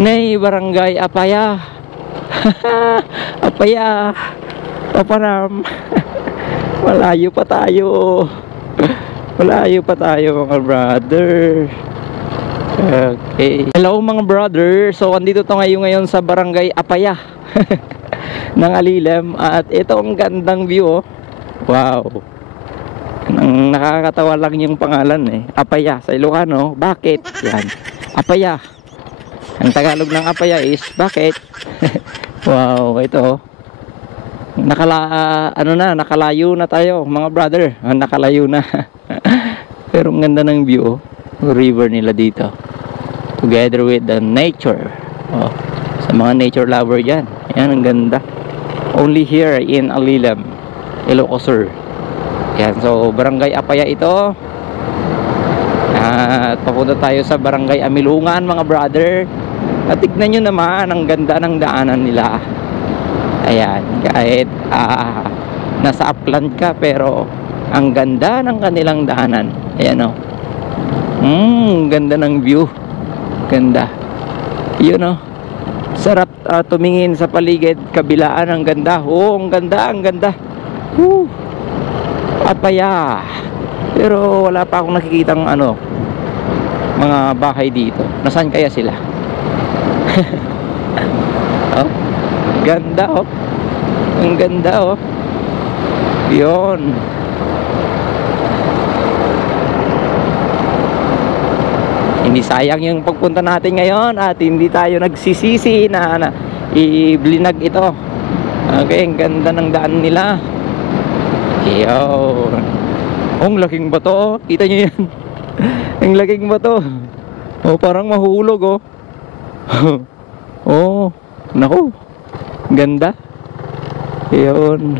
Nay Barangay Apaya. Apaya. Paparam. Malayo pa tayo. Malayo pa tayo mga brother. Okay. Hello mga brother. So andito to ngayon sa Barangay Apaya ng Alilam. At ito ang gandang view, oh. Wow. Nakakatawa lang yung pangalan eh. Apaya sa Ilocano. Bakit? Yan. Apaya. Ang Tagalog ng Apaya is bakit? Wow, ito. Nakalayo na tayo, mga brother. Nakalayo na. Pero ang ganda ng view, river nila dito. Together with the nature. Oh, sa mga nature lover diyan. Yan ang ganda. Only here in Alilam, Ilocos Sur. Yan, so Barangay Apaya ito. At papunta tayo sa Barangay Amilungan mga brother. At tignan nyo naman ang ganda ng daanan nila. Ayan, kahit nasa upland ka pero ang ganda ng kanilang daanan. Ayan o. Ganda ng view. Ganda. Yun o. Sarap tumingin sa paligid, kabilaan. Ang ganda. Oh, ang ganda, ang ganda. Woo. Apaya. Pero wala pa akong nakikitang mga bahay dito. Nasaan kaya sila? Oh, ganda oh. Ang ganda oh. Yun. Hindi sayang yung pagpunta natin ngayon at hindi tayo nagsisisi na i-blinag ito. Okay, ang ganda ng daan nila. Yun. Ang laking bato, kita nyo yan. Ang laking bato. Oh, parang mahulog oh. Oh, naku. Ganda. Yun.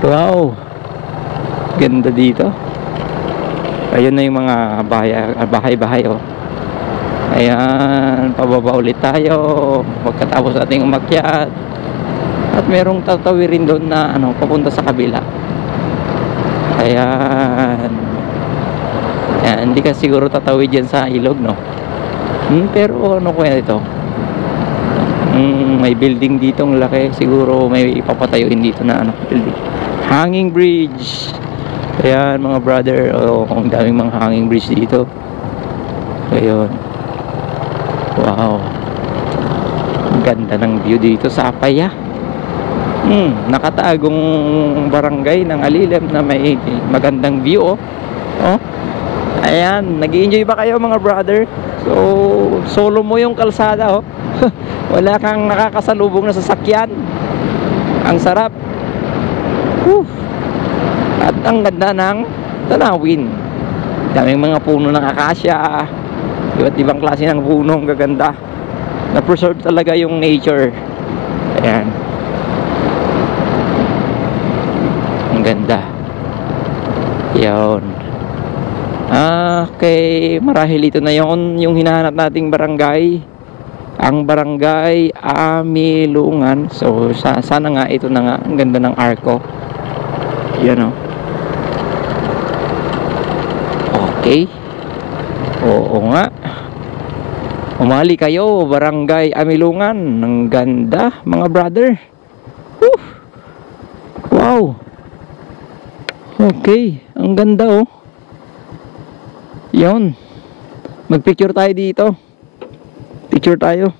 Wow. Ganda dito. Ayun na yung mga bahay-bahay oh. Ayan, pababa ulit tayo pagkatapos ating umakyat. At merong tatawirin doon na papunta sa kabila. Ayan. Ayan, hindi ka siguro tatawid dyan sa ilog, no? Pero ano kaya ito? May building dito ang laki. Siguro may ipapatayuin dito na building. Hanging bridge. Ayan mga brother. Oh, ang daming mga hanging bridge dito. Ayun. Wow. Ang ganda ng view dito sa Apaya. Nakatagong barangay ng Alilam na may magandang view oh. Oh. Ayan, nag-i-enjoy ba kayo mga brother? So, solo mo yung kalsada oh. Wala kang nakakasalubong na sasakyan. Ang sarap. At ang ganda ng tanawin. Daming mga puno ng akasya. Iba't ibang klase ng puno, ang gaganda. Na-preserve talaga yung nature. Ayan. Ang ganda. Yun. Okay, marahil ito na yung hinahanap nating barangay. Ang Barangay Amilungan. So sana nga ito na nga. Ang ganda ng arko. Yan o. Okay. Oo nga. Umali kayo, Barangay Amilungan. Ang ganda mga brother. Woo! Wow. Okay, ang ganda oh. Yun. Magpicture tayo dito. Picture tayo.